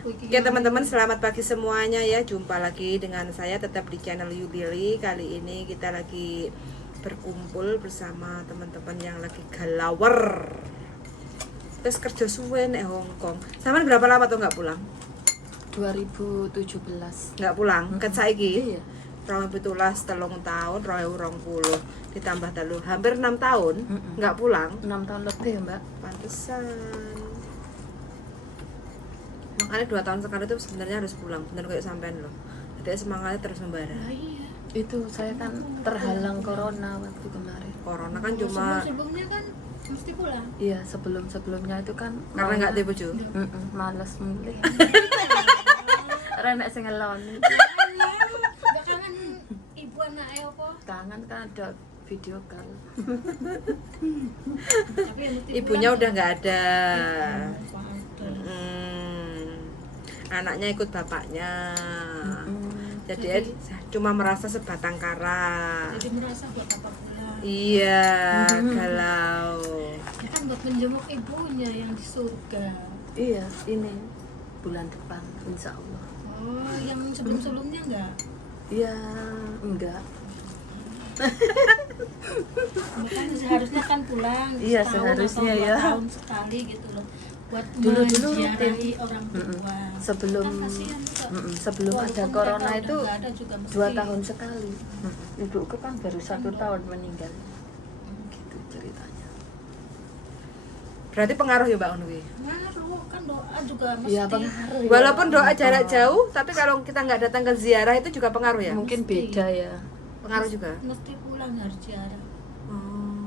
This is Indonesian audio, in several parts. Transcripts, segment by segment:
Oke teman-teman, selamat pagi semuanya ya. Jumpa lagi dengan saya tetap di channel Yudili. Kali ini kita lagi berkumpul bersama teman-teman yang lagi galawer. Terus kerja suwe nih Hongkong. Sampean berapa lama tuh nggak pulang? 2017. Nggak pulang? Ket saiki? Iya. 2017 telung tahun, 2020 ditambah telu hampir 6 tahun nggak pulang. 6 tahun lebih ya, Mbak. Pantesan. Makanya 2 tahun sekali itu sebenarnya harus pulang, bener kayak sampean loh. Jadi semangatnya terus membara. Iya. Itu saya kan terhalang corona waktu kemarin. Corona kan cuma sebelumnya kan mesti pulang. Iya, sebelumnya itu kan karena nggak ada bojo. Males mulai. Renek sing ngeloni. Gak kangen ibu anaknya apa? Kangen kan ada video call. Tapi yang mesti Ibunya pulang udah nggak ada. ada. Anaknya ikut bapaknya. Jadi Jadi- cuma merasa sebatang kara. Jadi merasa buat apa pulang? Iya, galau. Ya kan buat menjenguk ibunya yang di surga. Iya, ini bulan depan insya Allah. Oh, yang sebelum-sebelumnya enggak? Iya, enggak. Makanya seharusnya kan pulang Iya, setahun seharusnya atau 2 ya. tahun sekali gitu loh. Buat Dulu-dulu menziarahi rutin. orang tua. Sebelum Kan kasihan juga. sebelum ada Walaupun corona mereka itu udah nggak ada juga mesti. 2 tahun sekali. Ibuku kan baru 1 tahun meninggal. Gitu ceritanya. Berarti pengaruh ya Mbak Unwi. Ngaruh kan doa juga mesti. Iya, pengaruh. ya. Walaupun doa jarak jauh, tapi kalau kita nggak datang ke ziarah itu juga pengaruh ya. Mungkin Mesti. beda ya. Pengaruh juga. Mesti pulang harus ziarah. Oh.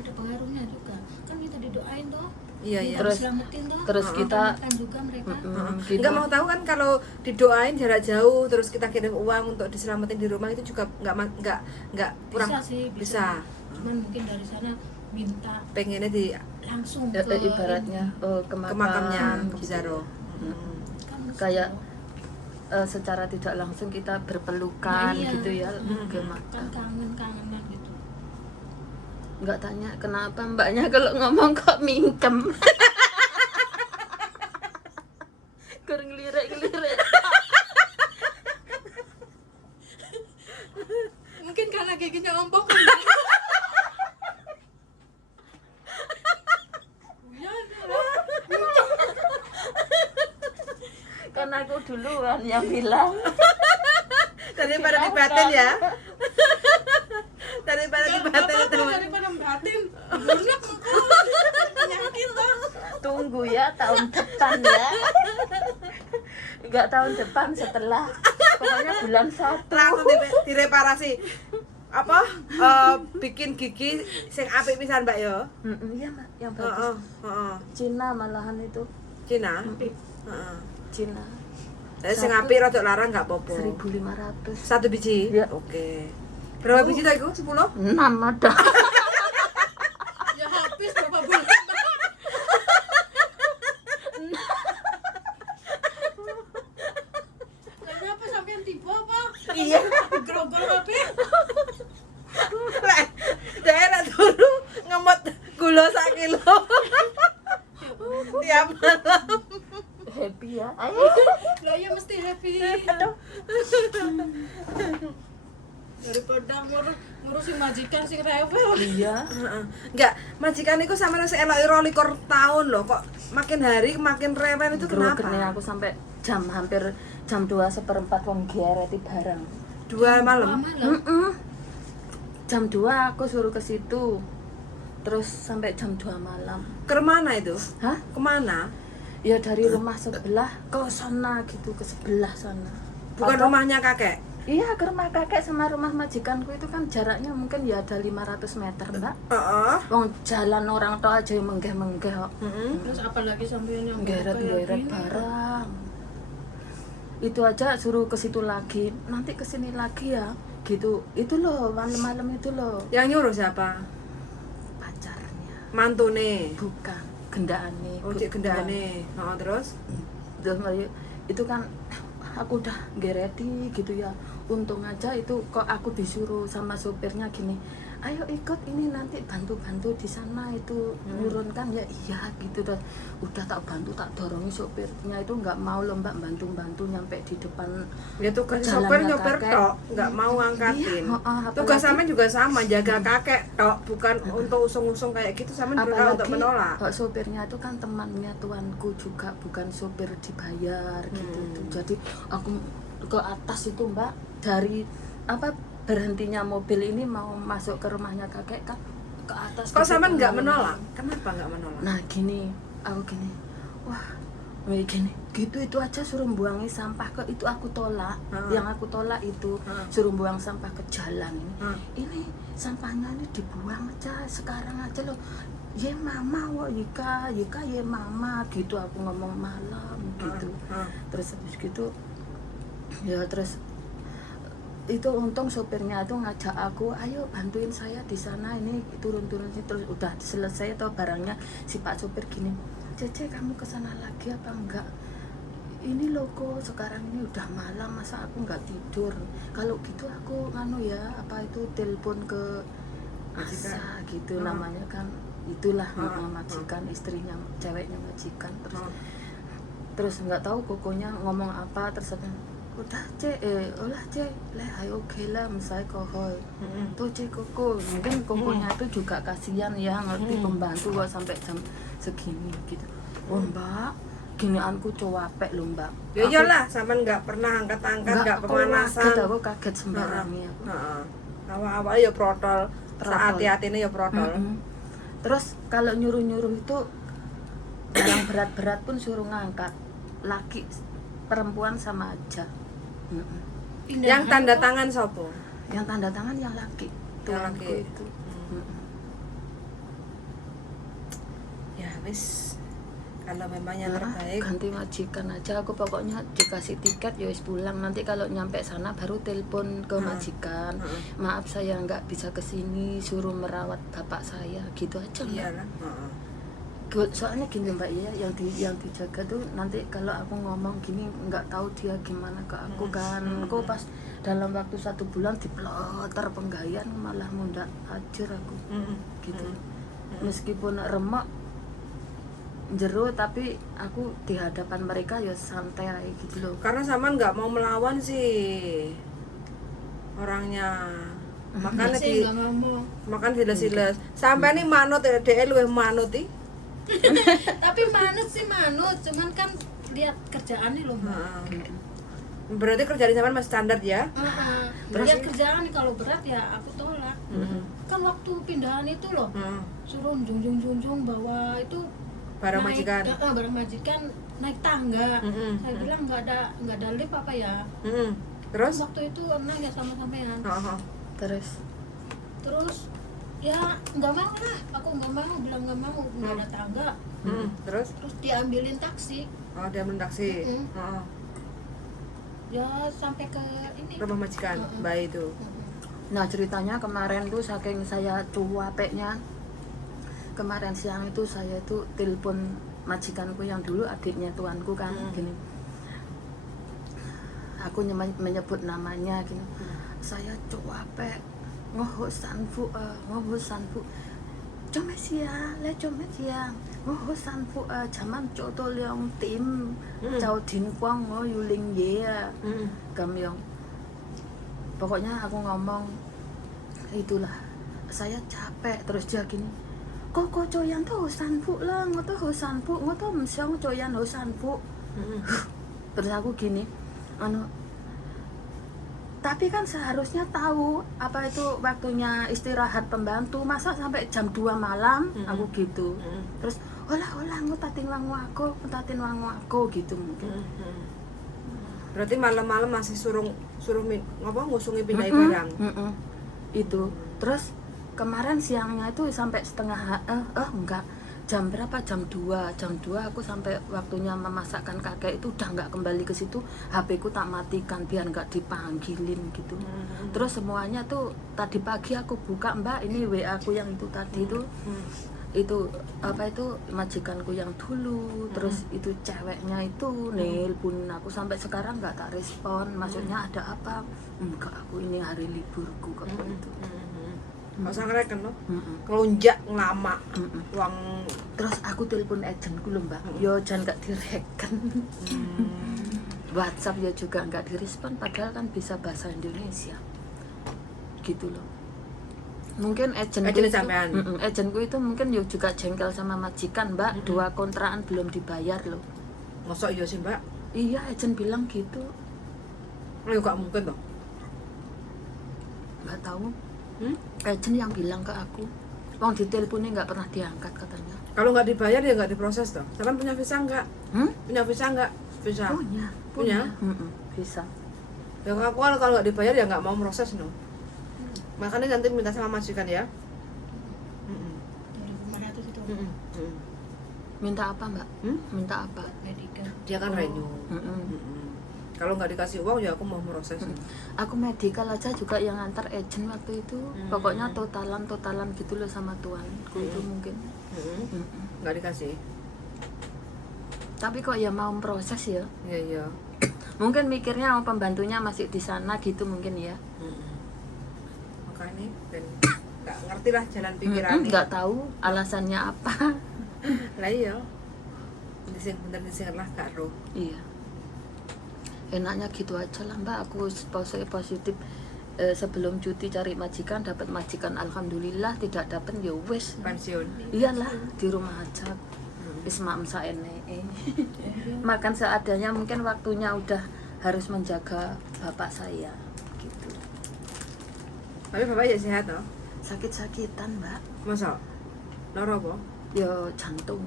Ada pengaruhnya juga. Kan kita didoain toh. Iya iya. Terus- Diselamatin toh. terus kita- Kan juga mereka. Gitu. Nggak mau tahu kan kalau didoain jarak jauh terus kita kirim uang untuk diselamatin di rumah itu juga nggak kurang Bisa sih, bisa. Cuman mungkin dari sana minta Pengennya di langsung Ya, ke ibaratnya ke ke makamnya ke gitu. Bizarro. Kan mesti. Kayak secara tidak langsung kita berpelukan Nah, iya. gitu ya ke kan makam. kangen-kangenan gitu. Nggak tanya kenapa mbaknya kalau ngomong kok mingkem. Kurang lirik-lirik. Mungkin karena giginya ompong. Kan aku duluan yang bilang. Daripada dibatin ya. Daripada dibatin Apa-apa teman. daripada batin. Lunak penyakit toh. Tunggu ya tahun depan ya. Enggak tahun depan, setelah pokoknya bulan 1. Langsung direparasi. Apa? Bikin gigi sing apik pisan Mbak yo. Iya Mbak, yang Heeh, bagus. heeh. Cina malahan itu. Cina. Heeh. Cina Jadi sing apik rada larang nggak apa-apa. 1.500. Satu biji? Iya. Oke. Berapa biji tuh itu? 10? 6 ada. Ya habis berapa bulan. Kenapa sampean tiba apa? Iya. Grogol apa? Lek, daerah turu ngemot gula sak kilo. Tiap malam. Happy ya. Lah ya mesti happy. Daripada ngurusin majikan sing rewel. Iya. Heeh. Enggak, majikan iku sampe nang elok 22 tahun loh, kok makin hari makin rewel itu Grogernya kenapa? aku sampai hampir jam 2:15 wong giareti barang. 2 malam. Jam 2 aku suruh ke situ. Terus sampai jam 2 malam. Ke mana itu? Hah? Kemana? Ya dari rumah sebelah ke sana gitu, ke sebelah sana. Bukan Atau- rumahnya kakek. Iya, ke rumah kakek sama rumah majikanku itu kan jaraknya mungkin ya ada 500 meter, Mbak. Heeh. Wong jalan orang tua aja yang menggeh-menggeh kok. Terus apalagi sampean yang Geret-geret barang. Itu aja suruh ke situ lagi, nanti ke sini lagi ya. Gitu. Itu loh, malam-malam itu loh. Yang nyuruh siapa? Pacarnya. Mantune. Bukan, gendane. Oh, cik gendane. Heeh, terus? Terus Mario, itu kan aku udah gereti gitu ya. Untung aja itu kok aku disuruh sama sopirnya gini, ayo ikut ini nanti bantu-bantu di sana itu nurunkan ya. Iya gitu. Dan udah tak bantu, tak dorongi sopirnya itu nggak mau loh Mbak bantu-bantu nyampe di depan. Ya tugas Jalannya sopir nyopir kakek. tok, nggak mau ngangkatin. Iya, Tugas apalagi- sama juga sama, jaga kakek tok, bukan untuk usung-usung kayak gitu. Sama berusaha untuk menolak. sopirnya itu kan temannya tuanku juga, bukan sopir dibayar gitu tuh. Jadi aku ke atas itu Mbak, dari apa berhentinya mobil ini mau masuk ke rumahnya kakek kan ke atas. Kok gitu, sama nggak kan. menolak? Kenapa nggak menolak? Nah gini, aku gini, wah kayak gini, gitu itu aja suruh buangi sampah ke itu aku tolak. Yang aku tolak itu suruh buang sampah ke jalan ini. Ini sampahnya ini dibuang aja sekarang aja loh. Ye mama wo Yika ye mama gitu aku ngomong malam gitu. Terus habis gitu ya terus itu untung sopirnya itu ngajak aku, ayo bantuin saya di sana ini turun-turun sih. Terus udah selesai atau barangnya si Pak sopir gini, Cece kamu kesana lagi apa enggak? Ini loh kok sekarang ini udah malam masa aku nggak tidur. Kalau gitu aku nganu ya apa itu telepon ke Asa gitu namanya kan itulah majikan istrinya ceweknya majikan. Terus nggak tahu kokonya ngomong apa terus udah olah leh ayo oke lah misalnya kohoi tuh koko mungkin kokonya itu juga kasihan ya ngerti pembantu kok sampai jam segini gitu. Oh Mbak ginianku cowapek loh Mbak. Ya iyalah, sama nggak pernah angkat-angkat, nggak pemanasan. Aku kaget sembarangnya. Awal-awal ya protol, saat hati-hatinya ya protol. Terus kalau nyuruh-nyuruh itu barang berat-berat pun suruh ngangkat, laki perempuan sama aja. Yang tanda tangan sopo? Yang tanda tangan yang laki, Yang tuanku laki. itu. Ya wis, kalau memang yang terbaik. Ganti majikan aja aku pokoknya dikasih tiket ya wis pulang. Nanti kalau nyampe sana baru telepon ke majikan. Maaf saya nggak bisa kesini, suruh merawat bapak saya gitu aja Mbak. Iyalah. Soalnya gini Mbak ya, yang dijaga tuh nanti kalau aku ngomong gini nggak tahu dia gimana ke aku kan. Aku pas dalam waktu 1 bulan diploter penggayaan malah mundak hajar aku gitu. Meskipun remuk jero tapi aku di hadapan mereka ya santai gitu loh. Karena sama nggak mau melawan sih orangnya. Makanya Sih nggak ngomong. makan siles-siles. Sampai nih manut DE luwih manut iki. Tapi manut sih manut, cuman kan lihat kerjaannya loh Mbak. Berarti kerjaan zaman masih standar ya? Lihat kerjaan kalau berat ya aku tolak. Kan waktu pindahan itu loh, suruh junjung bawa itu Barang naik, majikan. Barang majikan naik tangga. Saya bilang nggak ada lift apa ya. Terus? Waktu itu nanya sama sampean. Terus ya nggak mau lah, aku nggak mau, bilang nggak mau, nggak ada tangga. Terus? Terus diambilin taksi. Oh, dia mendaksi. Ya sampai ke ini. Rumah majikan, bayi itu. Nah ceritanya kemarin tuh saking saya cuapeknya, kemarin siang itu saya tuh telepon majikanku yang dulu adiknya tuanku kan gini, aku menyebut namanya gini, saya cuapek ngoho sanfu cuma ngoho sanfu jaman coto leong tim chao din quang ngo yuling ye gamyong. Pokoknya aku ngomong itulah saya capek. Terus dia gini, kok coyan tuh sanfu lah ngoto sanfu ngoto msiang coyan ho sanfu. Terus aku gini tapi kan seharusnya tahu apa itu waktunya istirahat pembantu, masa sampai jam 2 malam aku gitu. Terus olah ngutatin wangu aku gitu mungkin. Berarti malam-malam masih suruh ngusungi pindahin barang. Itu terus kemarin siangnya itu sampai enggak, jam berapa, jam 2 aku sampai waktunya memasakkan kakek itu udah nggak kembali ke situ. HP ku tak matikan biar nggak dipanggilin gitu. Terus semuanya tuh tadi pagi aku buka Mbak, ini WA aku yang itu tadi tuh itu apa itu majikanku yang dulu. Terus itu ceweknya itu nelpon aku sampai sekarang nggak tak respon. Maksudnya ada apa? Enggak, aku ini hari liburku kok itu. Nggak usah ngereken no. Mm-mm. Ngelunjak lama. Mm-mm. Uang Terus aku telepon agentku lho mbak, yo jangan gak direken. WhatsApp ya juga nggak direspon, padahal kan bisa bahasa Indonesia gitu loh. Mungkin agentku Agent itu, sampean. agentku itu mungkin yo juga jengkel sama majikan mbak, 2 kontrakan belum dibayar loh. Mosok iya sih mbak? Iya, agent bilang gitu. Oh ya gak mungkin toh. Nggak tahu, agent yang bilang ke aku, wong diteleponnya nggak pernah diangkat katanya. Kalau nggak dibayar ya nggak diproses toh. Sampean punya visa nggak? Punya visa nggak? Visa. Punya. Punya? Bisa. Ya aku kalau nggak dibayar ya nggak mau proses no. Makanya nanti minta sama majikan ya. 2.500 itu Minta apa mbak? Minta apa? medical. Dia kan renew. Kalau nggak dikasih uang ya aku mau proses. Aku medical aja juga yang antar agent waktu itu. Pokoknya totalan gitu loh sama tuanku itu mungkin. Nggak dikasih. Tapi kok ya mau proses ya? Iya. Mungkin mikirnya pembantunya masih di sana gitu mungkin ya. Makanya dan nggak ngerti lah jalan pikirannya. Nggak tahu alasannya apa. Lah iya. Dising bener dising lah gak roh. Iya. Enaknya gitu aja lah mbak, aku positif. Sebelum cuti cari majikan, dapat majikan alhamdulillah, tidak dapat ya wes Pensiun. iyalah di rumah aja wis mak saene makan seadanya, mungkin waktunya udah harus menjaga bapak saya gitu. Tapi bapak ya sehat toh? Sakit-sakitan mbak, Masa? Loro apa? ya jantung.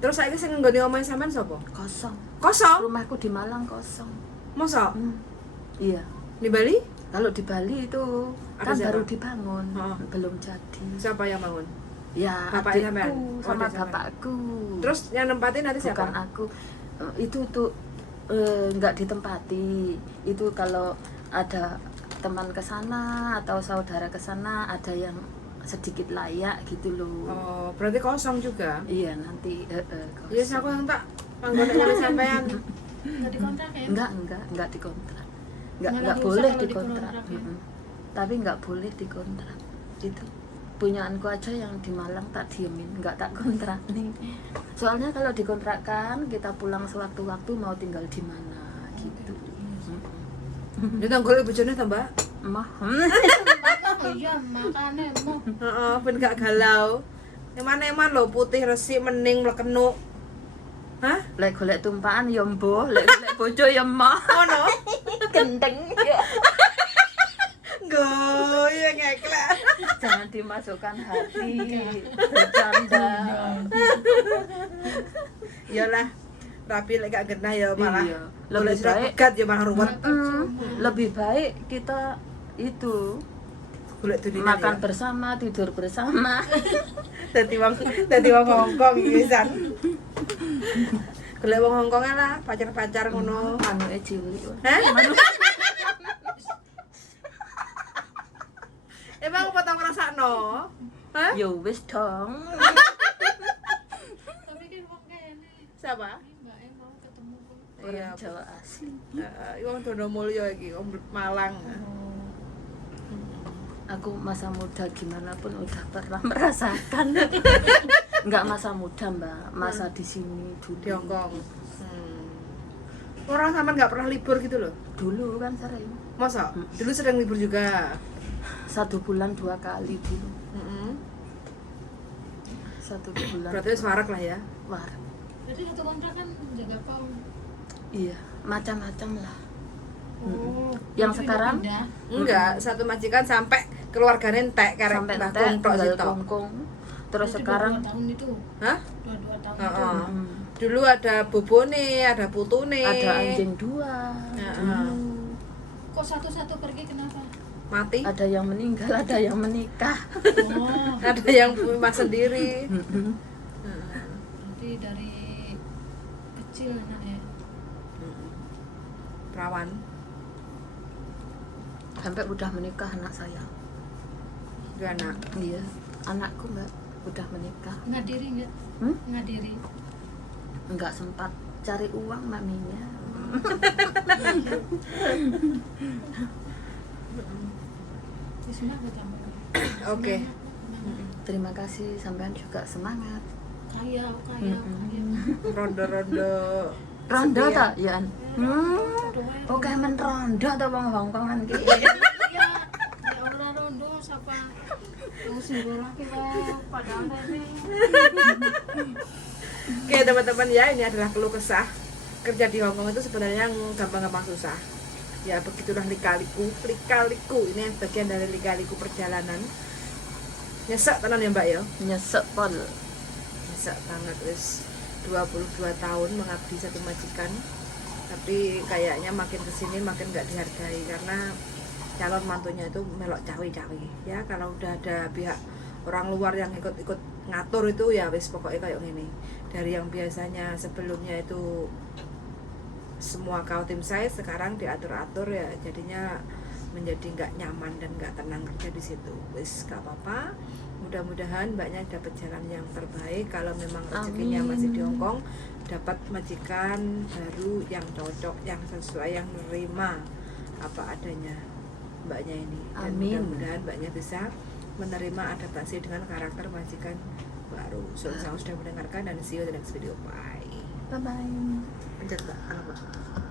Terus saya sing nggone omahe sampean sapa? Kosong, Kosong? rumahku di Malang kosong. Masa? Iya, Di Bali? kalau di Bali itu Ada kan siapa? baru dibangun, Oh. belum jadi. Siapa yang bangun? Ya Bapaknya sampean? adikku Oh, sama adik sampean. bapakku. Terus yang nempatin nanti siapa? Bukan aku. Itu tuh nggak ditempati. Itu kalau ada teman ke sana atau saudara ke sana, ada yang sedikit layak gitu loh. Oh, berarti kosong juga. Iya nanti Iya, aku yang tak panggonan oleh sampean. Nggak dikontrak ya? enggak dikontrak. Nggak Enggak ada boleh dosa kalau dikontrak. dikontrak, ya? Tapi enggak boleh dikontrak. Itu punyaanku aja yang di Malang tak diemin, enggak tak kontrak nih. Soalnya kalau dikontrakkan kita pulang sewaktu-waktu mau tinggal di mana gitu. Dia tanggul bojone ta, Mbak? Mah. Oh iya, makanya mau. Heeh, ben gak galau. Eman-eman lho putih resik mening mlekenuk. Hah? Lek golek tumpakan ya mbuh, lek golek bojo ya mah. Ngono. Gendeng. Goyang ngeklek. Jangan dimasukkan hati. Bercanda. Iyalah. Rapi lek gak genah ya malah. Iya. Lebih Lebih surat baik. pegat ya malah ruwet. Lebih baik kita itu Golek dunia makan ya. bersama, tidur bersama. Dadi wong Hongkong pisan. Golek wong Hongkong lah, pacar-pacar ngono. Anu cilik. Hah? Emang apa tau ngrasakno? Hah? Ya wis dong. Tapi kan wong kene. Siapa? Mbak mau ketemu kok. Iya, Orang Jawa asli. iki wong Donomulyo iki, wong Malang. Aku masa muda gimana pun udah pernah merasakan. Enggak masa muda mbak, masa di sini dulu. Di Hongkong. Orang sama nggak pernah libur gitu loh. Dulu kan sering. Masa? Dulu sedang libur juga. 1 bulan 2 kali dulu. 1 bulan. Berarti semarak lah ya. Wah, Jadi satu kontrak kan jaga pom. iya macam-macam lah. Oh. Yang sekarang pindah. Enggak, satu majikan sampai keluarganya entek karek sampai Mbah entek Kung tok tinggal sitok. kongkong. Terus Berarti sekarang 22 tahun itu. Hah? 22 tahun Heeh. itu. Dulu ada bobone, ada putune. ada anjing 2 dulu. Kok satu-satu pergi kenapa? Mati. Ada yang meninggal, ada yang menikah. Oh, Ada yang rumah sendiri. berarti dari kecil anaknya. Perawan. Sampai udah menikah anak saya. Dua anak. Iya, anakku mbak udah menikah. Ngadiri enggak? Hmm? Ngadiri. Nggak sempat cari uang maminya. pasti semangat kamu. Oke. Terima kasih, sampean juga semangat. Kaya. Rondo-rondo Rondo setia. ta, Yan? Oke, men rondo ta wong Hongkongan ki. Ya orang rondo siapa singgul lagi padahal ini. Oke teman-teman ya, ini adalah keluh kesah kerja di Hongkong itu sebenarnya gampang-gampang susah. Ya begitulah lika-liku ini bagian dari lika-liku perjalanan. Nyesek tenan ya Mbak ya. Nyesek pol. Nyesek banget wis 22 tahun mengabdi satu majikan. Tapi kayaknya makin kesini makin nggak dihargai karena calon mantunya itu melok cawe-cawe. Ya kalau udah ada pihak orang luar yang ikut-ikut ngatur itu ya wis pokoknya kayak gini. Dari yang biasanya sebelumnya itu semua kau tim saya sekarang diatur-atur ya jadinya menjadi nggak nyaman dan nggak tenang kerja di situ. Wis gak apa-apa, mudah-mudahan mbaknya dapat jalan yang terbaik. Kalau memang rezekinya masih di Hongkong, dapat majikan baru yang cocok, yang sesuai, yang menerima apa adanya mbaknya ini. Dan mudah-mudahan mbaknya bisa menerima adaptasi dengan karakter majikan baru. Sama-sama sudah mendengarkan dan see you in the next video. Bye. Bye bye. Lanjut Mbak.